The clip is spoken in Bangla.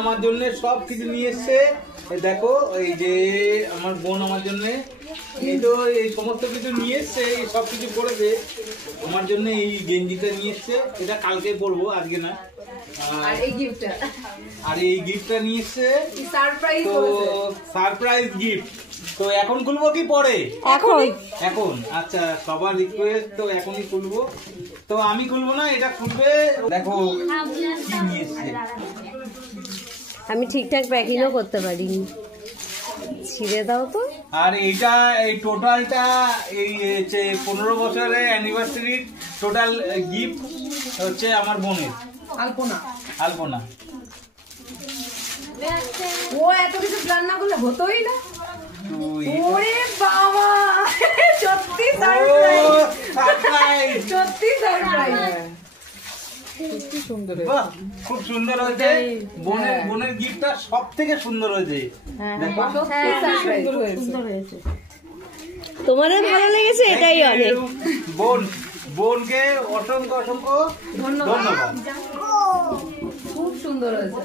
আমার জন্য সব কিছু নিয়ে এসছে। দেখো এই যে আমার বোন আমার জন্য এই তো এই সমস্ত কিছু নিয়ে এসছে, এই সব কিছু করেছে আমার জন্য। এই গেঞ্জিটা নিয়ে এসছে, এটা কালকে পরবো, আজকে না। আর এই গিফটটা নিয়ে এসছে, তো সারপ্রাইজ গিফট। তো এখন খুলবো কি পরে? এখন। আচ্ছা, সবার রিকোয়েস্ট, তো এখনই খুলবো। তো আমি খুলবো না, এটা খুলবে। দেখো কি নিয়ে এসছে। আমি ঠিকঠাক প্যাকিংও করতে পারিনি, ছিঁড়ে দাও তো। আর এইটা এই টোটালটা এই 15 বছরের অ্যানিভার্সারির টোটাল গিফট হচ্ছে আমার বোনের আলপনা। ও এত কিছু প্ল্যান না করলে হতোই না। ওরে বাবা, সত্যি সারপ্রাইজ, সত্যি সারপ্রাইজ। খুব সুন্দর হয়েছে। বোনের গিফটটা সব থেকে সুন্দর হয়েছে। তোমারও ভালো লেগেছে, এটাই অনেক। বোনকে অসংখ্য অসংখ্য ধন্যবাদ। খুব সুন্দর হয়েছে।